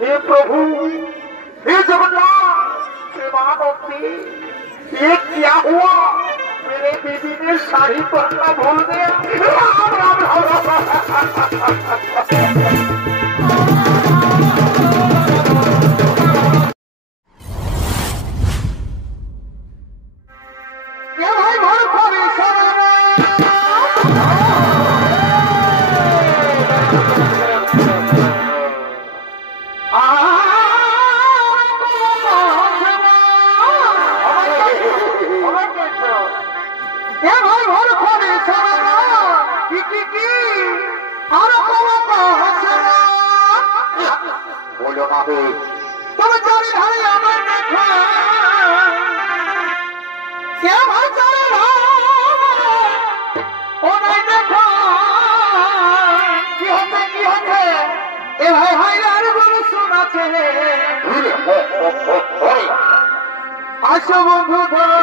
हे प्रभु, हे जगन्नाथ, हे महाभक्ति, ये क्या हुआ? मेरे बीबी ने साड़ी पहनना भूल गया। राम राम राम আসো বন্ধু ধরো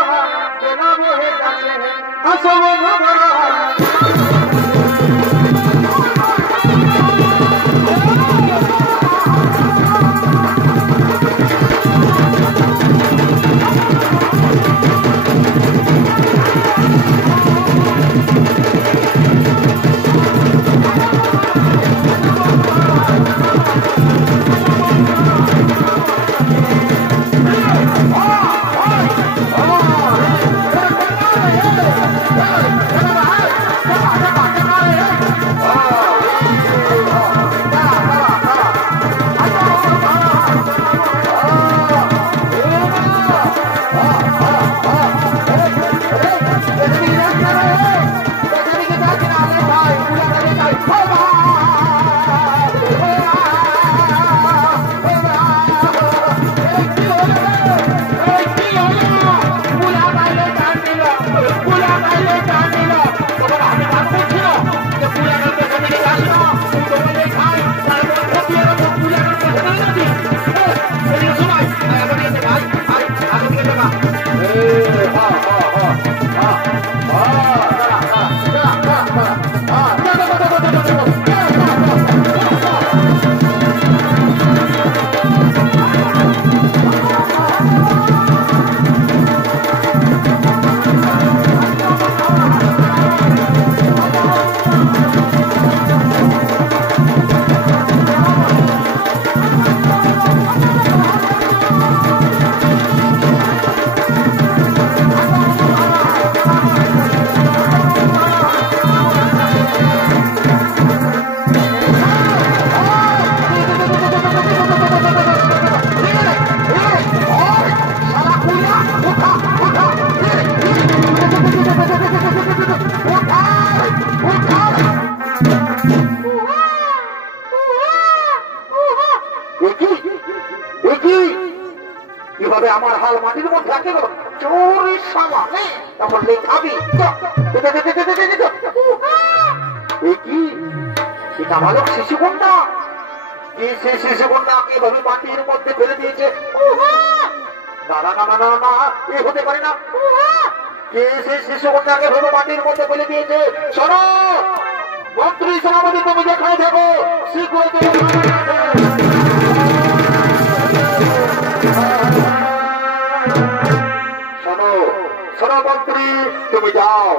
বেলা বহে যাচ্ছে, আসো বন্ধু ধরো আমার হাল মাটির মধ্যে থাকে চোরের সামা তখন লেখাবি নাবালক শিশু কন্যা সেই শিশু কন্যাকে এভাবে মাটির মধ্যে ফেলে দিয়েছে। না না না না না না, এ হতে পারে না। কে সেই শিশু কন্যাকে এভাবে মাটির মধ্যে ফেলে দিয়েছে? শোনো মন্ত্রী সভাপতি, তুমি যেখানে থাকো শীঘ্র মন্ত্রী, তুমি যাও,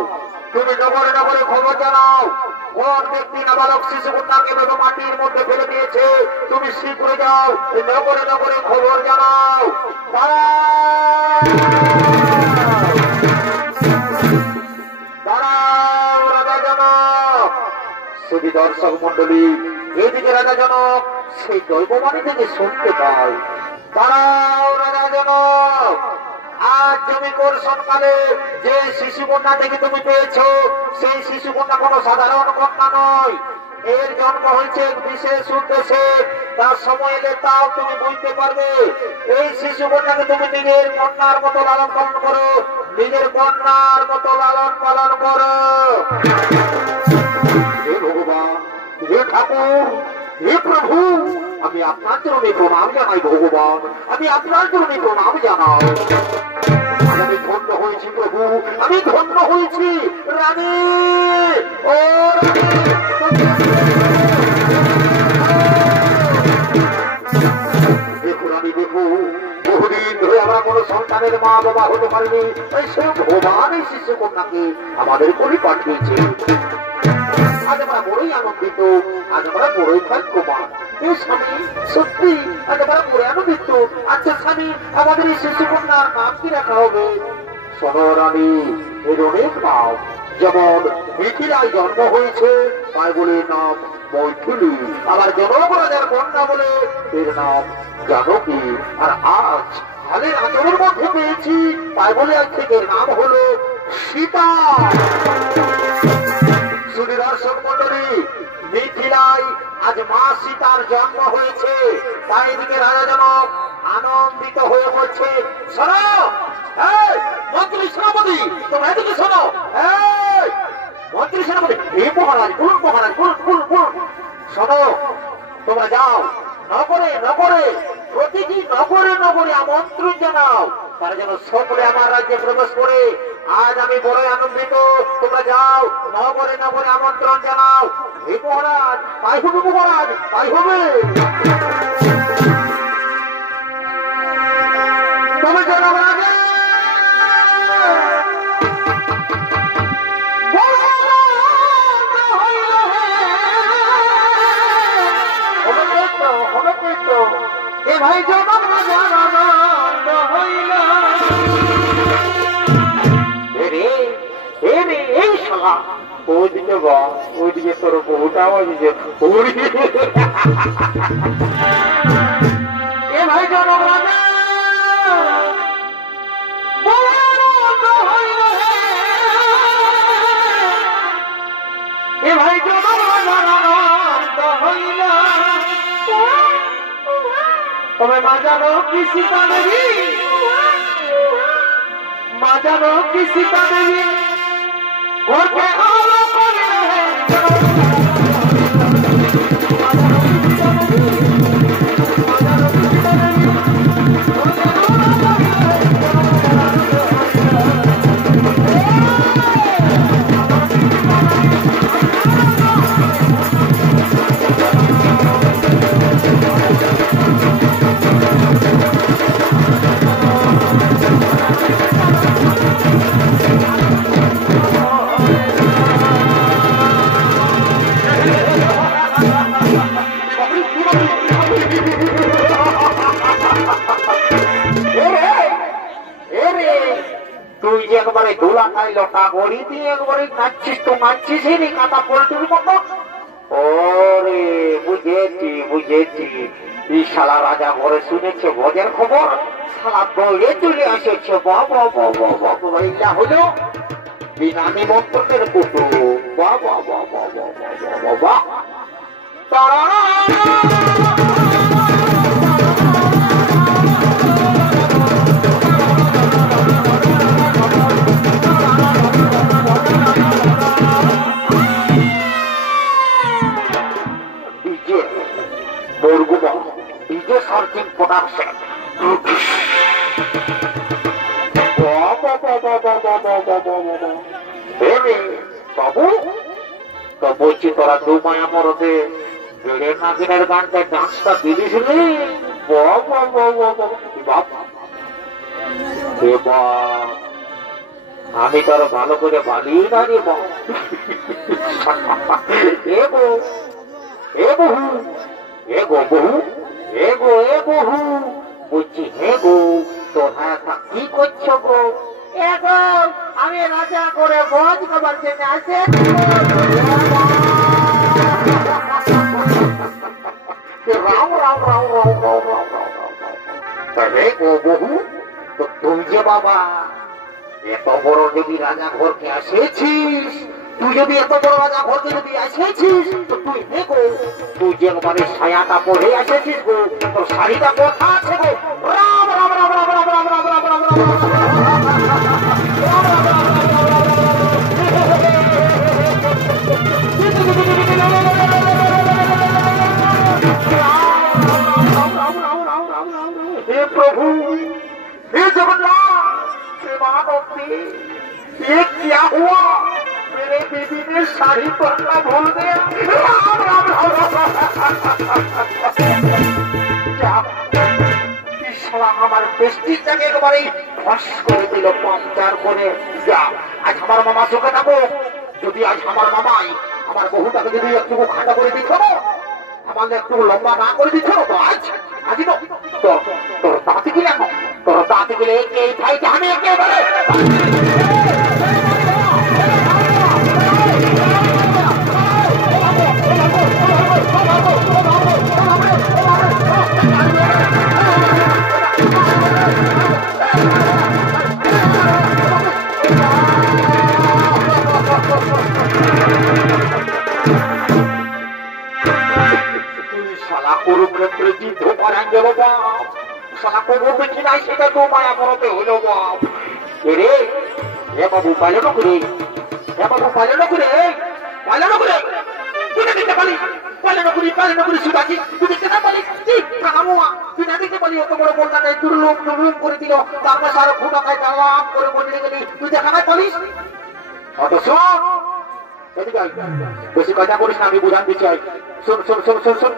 তুমি নগরে নগরে খবর জানাও কোন ব্যক্তি নাবালক শিশু কন্যাকে মাটির মধ্যে ফেলে দিয়েছে। তুমি শীঘ্র যাও, নগরে নগরে খবর জানাও। দাঁড়াও রাজা জনক। শুধু দর্শক মন্ডলী, এদিকে রাজা জনক সেই দৈববাণী থেকে শুনতে পাই। দাঁড়াও রাজা জনক, আজ জমি সকালে যে শিশু কন্যা থেকে তুমি পেয়েছ সেই শিশু কন্যা কোন সাধারণ কন্যা নয়, এর জন্ম হয়েছে বিশেষ উদ্দেশ্যে। তার সময় এলে তাও তুমি বুঝতে পারবে। এই শিশু কন্যাকে তুমি নিজের কন্যার মতো লালন পালন করো, নিজের কন্যার মতো লালন পালন করো। হে ভগবান, হে ঠাকুর, হে প্রভু, আমি আপনার চরণে প্রণাম জানাই। ভগবান, আমি আপনার চরণে প্রণাম জানাই। আমি ধন্য হয়েছি প্রভু, আমি ধন্য হয়েছি। রানী, ও রানী, বহুদিন ধরে আমরা কোনো সন্তানের মা বাবা হতে পারিনি, তাই সে ভগবান এই শিশু কন্যাকে আমাদের কোলে পাঠিয়েছে। আজ আমরা বড়ই আনন্দিত, আজ আমরা বড়ই ভাগ্যবান। স্বামী সত্যি আজ আমরা বড় আনন্দিত। আচ্ছা স্বামী, আমাদের এই শিশু কন্যার নাম কি রাখা হবে? সোনারানী, এর অনেক নাম, যেমন মিথিলায় জন্ম হয়েছে তাই বলে নাম মৈথিলী, আবার জনক রাজার কন্যা বলে এর নাম জানকী, আর আজ হালের আচরণের মধ্যে পেয়েছি তাই বলে আজ থেকে এর নাম হলো সীতা। শুধু দর্শক মন্ডলী, মিথিলায় আজ মা সীতার জন্ম হয়েছে, তাই এদিকে রাজা জনক আনন্দিত হয়ে পড়ছে। শোনো মন্ত্রী সেনাপতি, তোমরা এদিকে শোনো। মন্ত্রী সেনাপতি, হে মহারাজ, বলুন মহারাজ, বলুন বলুন বলুন। শোনো, তোমরা যাও নগরে নগরে, প্রতিটি নগরে নগরে আমন্ত্রণ জানাও, তারা যেন সকলে আমার রাজ্যে প্রবেশ করে। আজ আমি বড় আনন্দিত। তোমরা যাও নগরে নগরে আমন্ত্রণ জানাও। হে মহারাজ, তাই হবে মহারাজ, তাই হবে। তবে জানাবো আগে ভাই জনক এই শালা ওইদিকে বা ওইদিকে তোর বহুটা ওইদিকে এ ভাই জনক রাজা এ ভাই জনক রাজা হইল। তবে মা জানো কি সীতা দেবী, মা জানো কি সীতা দেবী ঘরকে আলো করে তুই যে একবারে ধুলা খাই লটা গড়ি দিয়ে একবারে নাচছিস, তো নাচছিস নি কাটা পোল্ট্রির মতো। ওরে বুঝেছি বুঝেছি, এই শালা রাজা ঘরে শুনেছে ভোজের খবর, শালা দৌড়ে চলে আসেছে। বাবা বাবা বাবা, ইল্লা হলো বিনা নিমন্ত্রণের কুটুম। বাবা বাবা বাবা বাবা, তারা বাবু তো বলছি, তোরা দু মায়া মরদে বেড়ের নাগিনের গানটা ডান্সটা দিয়েছিলি। আমি তো আরো ভালো করে বানিয়ে না রে। এ বহু এ গো বহু, এ গো এ বহু, বলছি হে গো তোরা কি করছো গো? এ গো আমি রাজা করে ভোজ খাবার জন্য আসে। রাম রাম রাম রাম রাম রাম রাম। হে গো বহু, তো তুই যে বাবা এত বড় যদি রাজা ঘরকে আসেছিস, তুই যদি এত বড় রাজা ঘরকে যদি আসেছিস, তো তুই হে গো, তুই যে একবারে ছায়াটা পরে আসেছিস গো, তোর শাড়িটা কোথা আছে গো? রাম রাম রাম রাম রাম রাম রাম রাম রাম রাম। हे प्रभु, हे जगन्नाथ, हे महानंदी, ये क्या हुआ? मेरे बीबी ने साड़ी पहनना भूल गया। राम राम राम राम। क्या আমার প্রেস্টিজটাকে একেবারে ফস করে দিল, পাংচার করে। যা, আজ আমার মামা চোখে থাকো। যদি আজ আমার মামাই আমার বহুটাকে যদি একটু খাটা করে দিত, আমাকে একটু লম্বা না করে দিত, তো আজ আজ তোর দাঁতে গেলে তোর দাঁতে গেলে এই ভাইটা আমি একেবারে কুরুক্ষেত্রে যুদ্ধ করেন গেল বাপ, সারা করবে কি নাই সেটা তো মায়া করতে হইল বাপ। রে এ বাবু পাইল করে, এ বাবু পাইল করে, পাইল করে তুই দিতে পারি, পাইল করে সুদাছি তুই দিতে না পারি, তুই না দিতে পারি। অত বড় বলটা নেই, দুর্লুম করে দিল, তারপর সারা ফুটা খাই দাম করে বলে গেলি, তুই দেখা নাই পারিস। অত শোন, বেশি কথা করিস না, আমি বুঝান দিচ্ছি। শোন শোন শোন শোন শোন,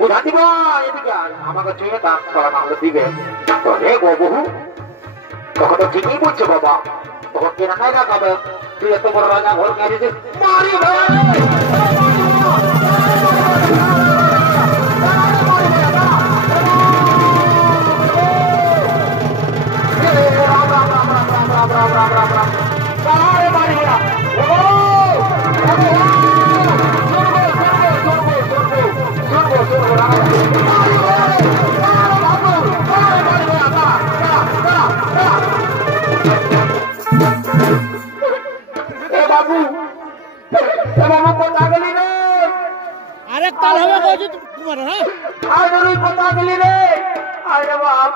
বুঝা দিব এদিকে আমাকে চুয়ে দাঁত করা না হলে দিবে। রে গো বহু, তখন তো ঠিকই বলছে বাবা, তখন কেনা নাই রাখাবে। তুই এত বড় রাজা ঘর গেছিস, মারি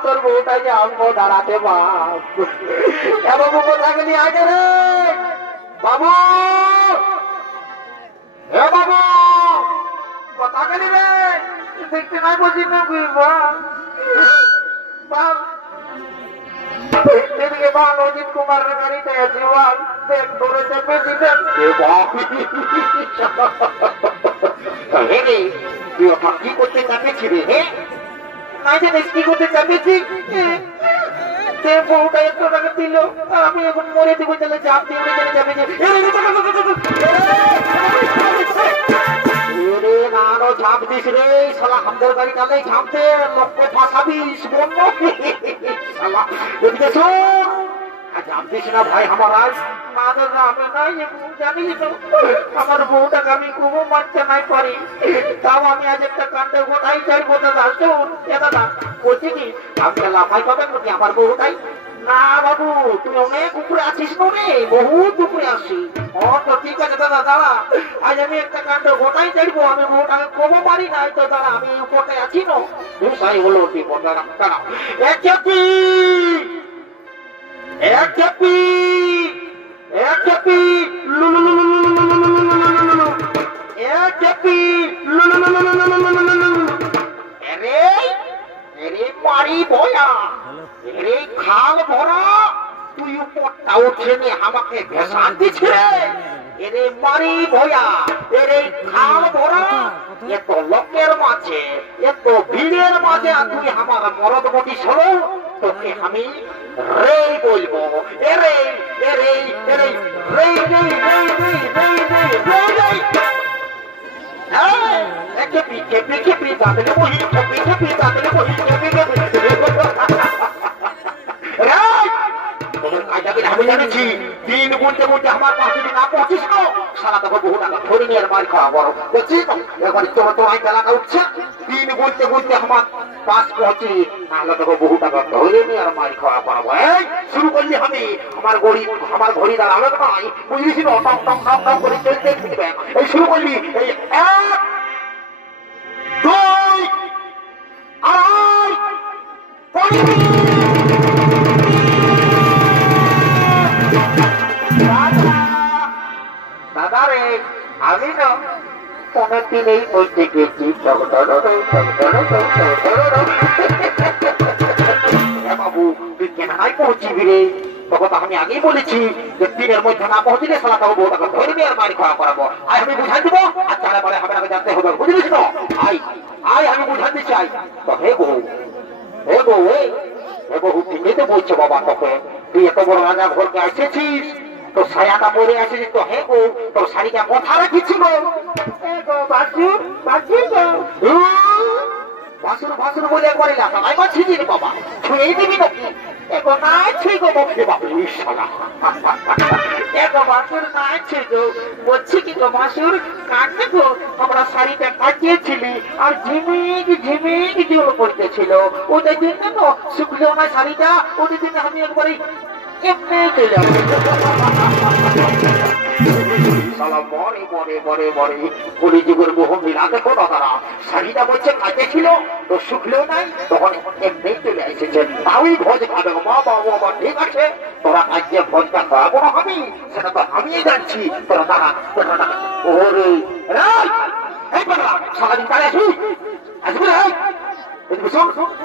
তোর বউটা যে আমবো দাঁড়াতে বাবু কোথা গেলি আগে রে বাবু, হে বাবু কোথা গেলি রে, দেখতে নাই বলছি না এদিকে বাল অজিত কুমারের গাড়িতে আছি, দেখ দৌড়ে চেপে দিতে তুই ওখান কি করতে চাপিয়েছি রে? হ্যাঁ নাই জানিস কি করতে চাপিয়েছি? বউটা একটু টাকা দিল, আমি এখন মরে দিব, চলে চাপ দিয়ে আরো ঝাঁপ দিস রে শালা, হামদের গাড়ি চালে ঝাঁপতে লোককে ফাঁসাবিস বন্য শালা। এদিকে শোন, ঝাঁপ দিস না ভাই আমার, আজ না দাদা আমি নাই জানিস তো, আমার বউটাকে আমি খুব মারতে নাই পারি, তাও আমি আজ একটা কাণ্ডে গোটাই চাইবো দাদা। শোন দাদা বলছি কি, আমি লাফাই পাবেন নাকি আমার বউটাই? না বাবু তুমি অনেক উপরে আছিস নে, বহুত উপরে আসি। ও তো ঠিক আছে দাদা, দাঁড়া আজ আমি একটা কাণ্ড গোটাই চাইবো, আমি বউটাকে কমও পারি নাই তো দাঁড়া, আমি উপরটাই আছি না। তাই হলো দাঁড়া দাঁড়া, এক চাপি এক চাপি এক চাপি এক চাপি মারি বয়া রে খাল ভরা, তুই উপরটা উঠে নিয়ে আমাকে ভেসান দিচ্ছে এরে মারি ভয়া, এরে খাল ভরা, এত লোকের মাঝে এত ভিড়ের মাঝে তুই আমার মরদ বটি শোনো, তোকে আমি রে বলবো, এরে এরে এরে রে রে রে রে রে রে রে খেপি খেপি খেপি তাদের বহি, খেপি খেপি তাদের বহি, খেপি খেপি আমি জানেছি দিন গুনতে গুনতে আমার পাশে না পৌঁছিস না, সারা তখন বহু টাকা ধরে নিয়ে মার খাওয়া বড় বলছিস। এবার তোমার এলাকা উঠছে, দিন গুনতে গুনতে আমার পাশ পৌঁছি, নাহলে তখন বহু টাকা ধরে নিয়ে আর মার খাওয়া করাবো। এই শুরু করলি আমি, আমার ঘড়ি দাঁড়াবে নাই বুঝলিস না, টক টক টক টক করে চলতে ফিরবে। এই শুরু করলি, এই 1 2 আড়াই দাদা রে, আমি না পনেরো দিনেই বলতে গেছি বাবু তুই কেনায় পৌঁছিবি রে, তখন তো আমি আগেই বলেছি যে দিনের মধ্যে না পৌঁছলে সালা তখন বউ টাকা ধরে নিয়ে আর বাড়ি খাওয়া করাবো। আয় আমি বুঝাই দিব, আর তাহলে পরে হবে জানতে হবে, বুঝলিস না? আয় আয় আমি বুঝাতে চাই। হে বউ হে গো হে বহু ঠিকই তো বলছো বাবা তোকে, তুই এত বড় রাজা ঘরকে এসেছিস, তোর ছায়াটা পরে আসেছিস তো, হে গো তোর শাড়িটা কথা রাখিছিল। বাসুর বাসুর বলে করে লাগাই বা ছিজি রে বাবা, ছুঁয়ে দিবি নাকি? এগো নাই ছি গো বাপরে বাপরে শালা, এগো বাসুর নাই ছি গো, বলছি কি গো বাসুর কাটতে গো আমরা শাড়িটা কাটিয়েছিলি আর ঝিমিক ঝিমিক জল পড়তেছিল, ওদের জন্য তো শুকলো না শাড়িটা, ওদের জন্য আমি একবারে এমনি চলে কলিযুগের বহু মিলা দেখো দাদারা, শাড়িটা বলছে কাছে ছিল তো শুকলেও নাই, তখন এমনি চলে এসেছে, তাই ভোজ খাবে। বাবা বাবা ঠিক আছে, তোরা আজকে ভোজটা খাওয়াবো না আমি, সেটা তো আমি জানছি। তোরা দাঁড়া ওরে সারাদিন তারা আসবি আসবি না,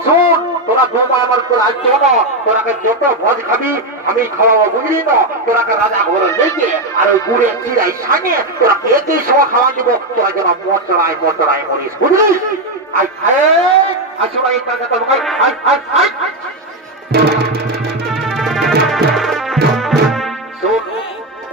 শোন তোরা দুবার আমার রাজ্য না, তোরাকে যত ভোজ খাবি আমি খাওয়াবো বুঝলি না, তোরাকে রাজা ঘরে লেগে আর ওই গুড়ে চিরাই সাঙে তোরাকে একই সময় খাওয়া দিব, তোরা যেন মটরায় মরিস বুঝলি। আই আসো না এটা শোন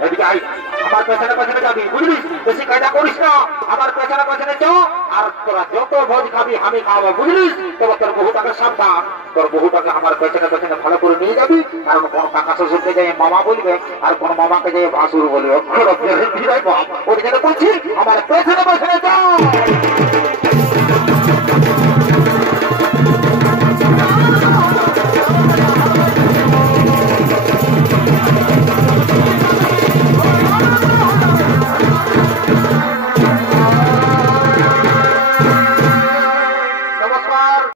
এদিকে আই, আমার পেছনে যাবি বুঝলি, বেশি কায়দা করিস না, আমার পেছনে চো, আর তোরা যত ভোজ খাবি আমি খাওয়াবো বুঝলিস। তবে তোর বহুটাকে সাবধান, তোর বহুটাকে আমার পেছনে ভালো করে নিয়ে যাবি, কারণ কোন কাকা শ্বশুরকে যাই মামা বলবে আর কোন মামাকে যাই ভাসুর বলবে, ওই জন্য বলছি আমার পেছনে যাও।